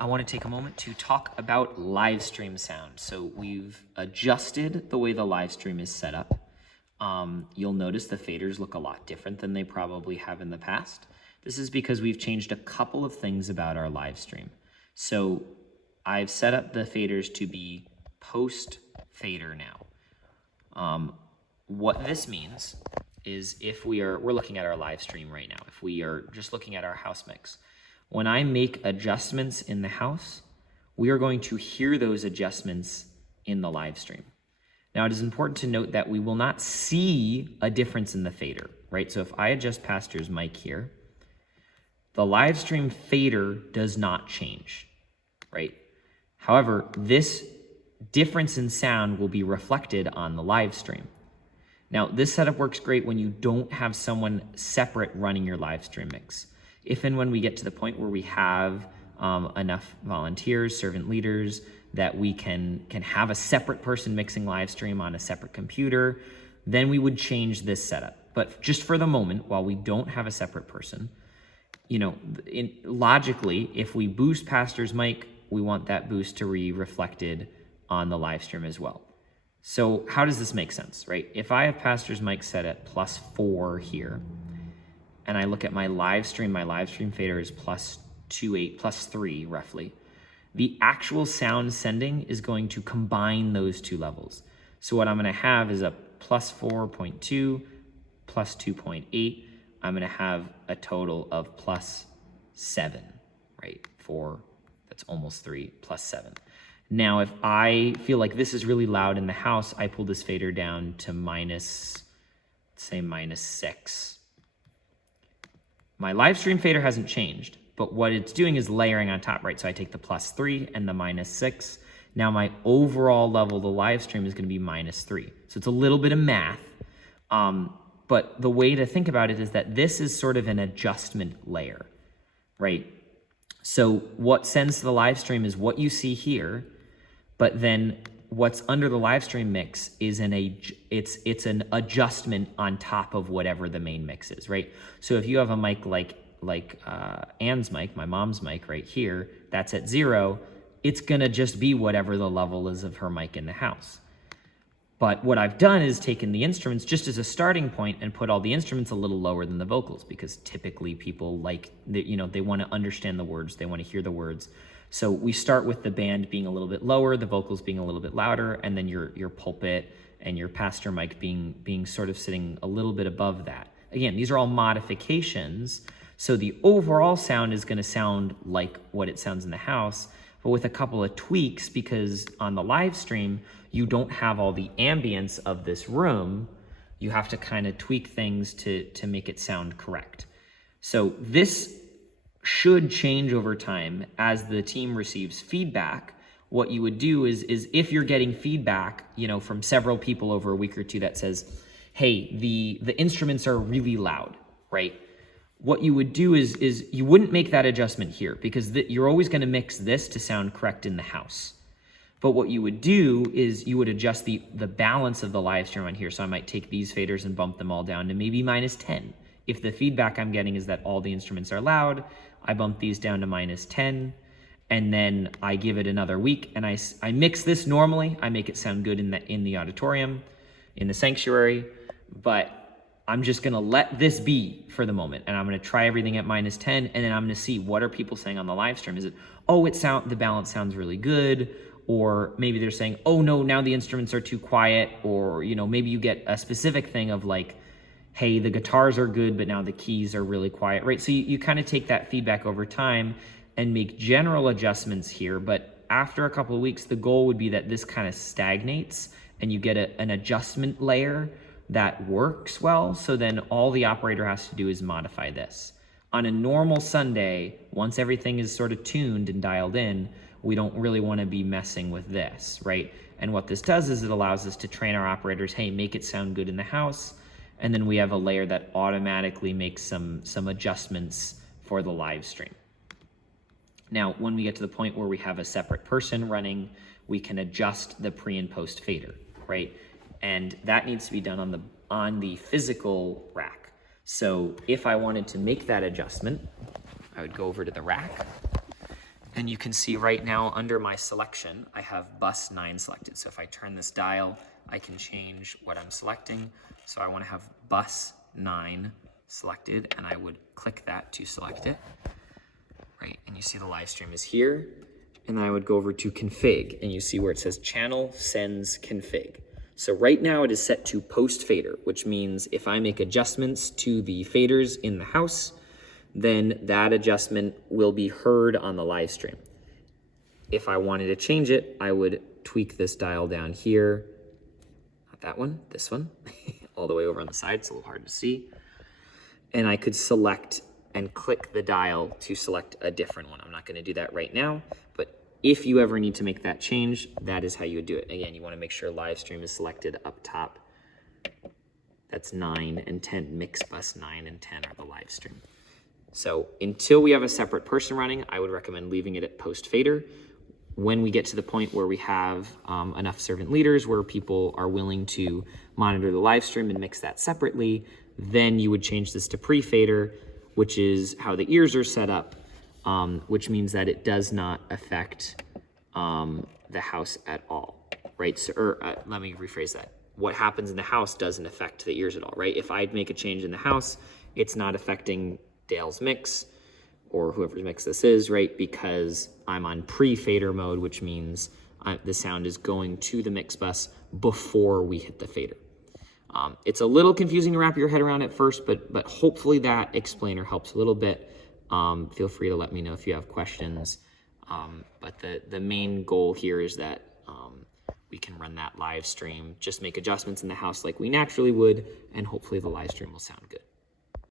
I want to take a moment to talk about live stream sound. So we've adjusted the way the live stream is set up. You'll notice the faders look a lot different than they probably have in the past. This is because we've changed a couple of things about our live stream. So I've set up the faders to be post fader now. What this means is if we're looking at our live stream right now, if we are just looking at our house mix, when I make adjustments in the house, we are going to hear those adjustments in the live stream. Now, it is important to note that we will not see a difference in the fader, right? So if I adjust Pastor's mic here, the live stream fader does not change, right? However, this difference in sound will be reflected on the live stream. Now, this setup works great when you don't have someone separate running your live stream mix. If and when we get to the point where we have enough volunteers, servant leaders, that we can have a separate person mixing live stream on a separate computer, then we would change this setup. But just for the moment, while we don't have a separate person, logically, if we boost Pastor's mic, we want that boost to be reflected on the live stream as well. So how does this make sense, right? If I have Pastor's mic set at +4 here, and I look at my live stream fader is +2.8, +3 roughly, the actual sound sending is going to combine those two levels. So what I'm gonna have is a +4.2, +2.8. I'm gonna have a total of +7, right? That's almost 3, +7. Now, if I feel like this is really loud in the house, I pull this fader down to -6. My live stream fader hasn't changed, but what it's doing is layering on top, right? So I take the +3 and the -6. Now my overall level of the live stream is gonna be -3. So it's a little bit of math, but the way to think about it is that this is sort of an adjustment layer, right? So what sends to the live stream is what you see here, but then what's under the live stream mix is it's an adjustment on top of whatever the main mix is, right? So if you have a mic like Anne's mic, my mom's mic right here, that's at 0, it's gonna just be whatever the level is of her mic in the house. But what I've done is taken the instruments just as a starting point and put all the instruments a little lower than the vocals, because typically people they want to understand the words, they want to hear the words. So we start with the band being a little bit lower, the vocals being a little bit louder, and then your pulpit and your pastor mic being sort of sitting a little bit above that. Again, these are all modifications, so the overall sound is going to sound like what it sounds in the house, but with a couple of tweaks, because on the live stream, you don't have all the ambience of this room. You have to kind of tweak things to make it sound correct. So this should change over time as the team receives feedback. What you would do is if you're getting feedback, from several people over a week or two that says, hey, the instruments are really loud, right? What you would do is you wouldn't make that adjustment here, because you're always going to mix this to sound correct in the house. But what you would do is you would adjust the balance of the live stream on here. So I might take these faders and bump them all down to maybe -10. If the feedback I'm getting is that all the instruments are loud, I bump these down to -10, and then I give it another week, and I mix this normally. I make it sound good in the auditorium, in the sanctuary, but I'm just gonna let this be for the moment, and I'm gonna try everything at -10, and then I'm gonna see what are people saying on the live stream. Is it, the balance sounds really good, or maybe they're saying, oh no, now the instruments are too quiet, or maybe you get a specific thing of like, hey, the guitars are good, but now the keys are really quiet, right? So you kind of take that feedback over time and make general adjustments here, but after a couple of weeks, the goal would be that this kind of stagnates and you get an adjustment layer that works well, so then all the operator has to do is modify this. On a normal Sunday, once everything is sort of tuned and dialed in, we don't really want to be messing with this, right? And what this does is it allows us to train our operators, hey, make it sound good in the house, and then we have a layer that automatically makes some adjustments for the live stream. Now, when we get to the point where we have a separate person running, we can adjust the pre and post fader, right? And that needs to be done on the physical rack. So if I wanted to make that adjustment, I would go over to the rack, And you can see right now under my selection, I have bus 9 selected. So if I turn this dial, I can change what I'm selecting. So I want to have bus 9 selected, and I would click that to select it, right? And you see the live stream is here, and I would go over to config, and you see where it says channel sends config. So right now it is set to post fader, which means if I make adjustments to the faders in the house, then that adjustment will be heard on the live stream. If I wanted to change it, I would tweak this dial down here, not that one, this one, all the way over on the side. It's a little hard to see. And I could select and click the dial to select a different one. I'm not going to do that right now, but if you ever need to make that change, that is how you would do it. Again, you want to make sure live stream is selected up top. That's 9 and 10, mix bus 9 and 10 are the live stream. So until we have a separate person running, I would recommend leaving it at post fader. When we get to the point where we have enough servant leaders where people are willing to monitor the live stream and mix that separately, then you would change this to pre-fader, which is how the ears are set up, which means that it does not affect the house at all, right? So, let me rephrase that. What happens in the house doesn't affect the ears at all, right? If I make a change in the house, it's not affecting Dale's mix or whoever's mix this is, right? Because I'm on pre-fader mode, which means the sound is going to the mix bus before we hit the fader. It's a little confusing to wrap your head around at first, but hopefully that explainer helps a little bit. Feel free to let me know if you have questions. But the main goal here is that we can run that live stream, just make adjustments in the house like we naturally would, and hopefully the live stream will sound good.